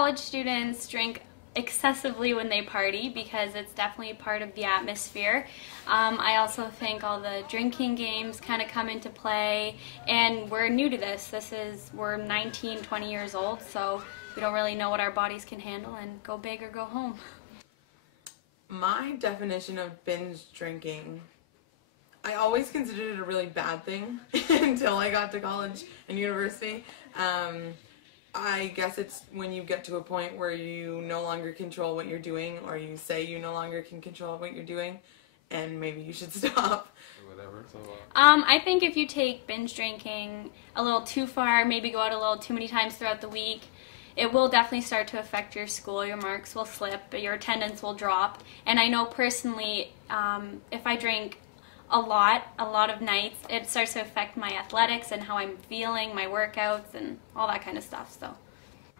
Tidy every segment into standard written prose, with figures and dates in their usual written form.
college students drink excessively when they party because it's definitely part of the atmosphere. I also think all the drinking games kind of come into play, and we're new to this. We're 19, 20 years old, so we don't really know what our bodies can handle, and go big or go home. My definition of binge drinking, I always considered it a really bad thing until I got to college and university. I guess it's when you get to a point where you no longer control what you're doing, or you say you no longer can control what you're doing, and maybe you should stop. Whatever. So, I think if you take binge drinking a little too far, maybe go out a little too many times throughout the week, it will definitely start to affect your school. Your marks will slip, your attendance will drop. And I know personally, if I drink a lot of nights, it starts to affect my athletics and how I'm feeling, my workouts, and all that kind of stuff. So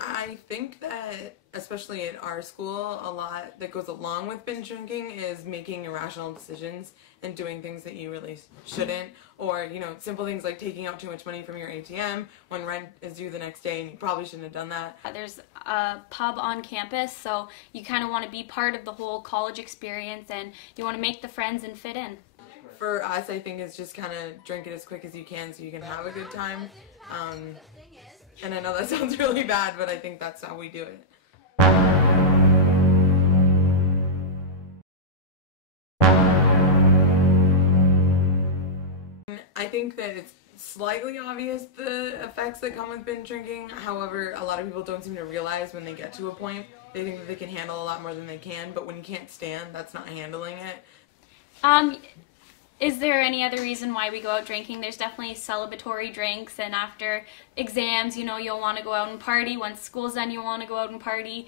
I think that, especially at our school, a lot that goes along with binge drinking is making irrational decisions and doing things that you really shouldn't, or, you know, simple things like taking out too much money from your ATM when rent is due the next day and you probably shouldn't have done that. There's a pub on campus, so you kind of want to be part of the whole college experience, and you want to make the friends and fit in. For us, I think it's just kind of drink it as quick as you can so you can have a good time. And I know that sounds really bad, but I think that's how we do it. I think that it's slightly obvious the effects that come with binge drinking. However, a lot of people don't seem to realize when they get to a point, they think that they can handle a lot more than they can, but when you can't stand, that's not handling it. Is there any other reason why we go out drinking? There's definitely celebratory drinks, and after exams, you know, you'll want to go out and party. Once school's done, you'll want to go out and party.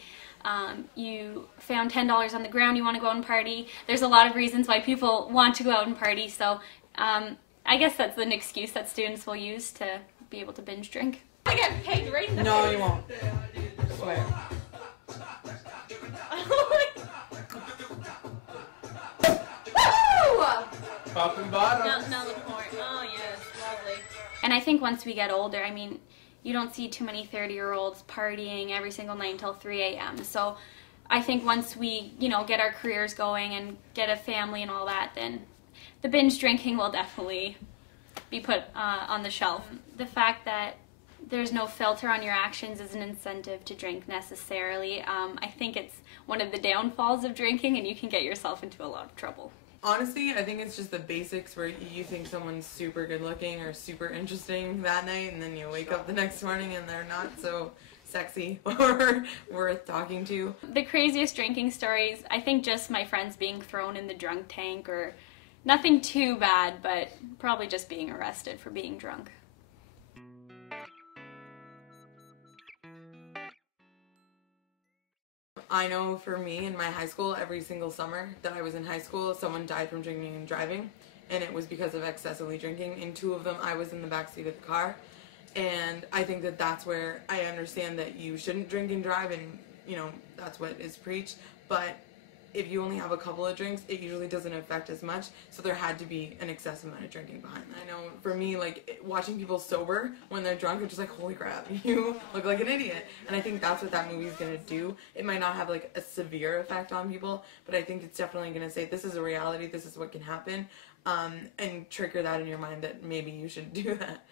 You found $10 on the ground, you want to go out and party. There's a lot of reasons why people want to go out and party, so I guess that's an excuse that students will use to be able to binge drink. I get pegged right in the No, face. you won't. I swear. top and bottom. Now the point. Oh yes, lovely. And I think once we get older, I mean, you don't see too many 30-year-olds partying every single night until 3 a.m. So I think once we, you know, get our careers going and get a family and all that, then the binge drinking will definitely be put on the shelf. The fact that there's no filter on your actions is an incentive to drink necessarily. I think it's one of the downfalls of drinking, and you can get yourself into a lot of trouble. Honestly, I think it's just the basics where you think someone's super good looking or super interesting that night, and then you wake up the next morning and they're not so sexy or worth talking to. The craziest drinking stories, I think just my friends being thrown in the drunk tank, or nothing too bad, but probably just being arrested for being drunk. I know for me in my high school, every single summer that I was in high school, someone died from drinking and driving, and it was because of excessively drinking. In 2 of them, I was in the backseat of the car, and I think that that's where I understand that you shouldn't drink and drive, and, you know, that's what is preached, but if you only have a couple of drinks, it usually doesn't affect as much, so there had to be an excessive amount of drinking behind that. I know for me, like, watching people sober when they're drunk, it's just like, holy crap, you look like an idiot. And I think that's what that movie's gonna do. It might not have, like, a severe effect on people, but I think it's definitely gonna say, this is a reality, this is what can happen, and trigger that in your mind that maybe you should do that.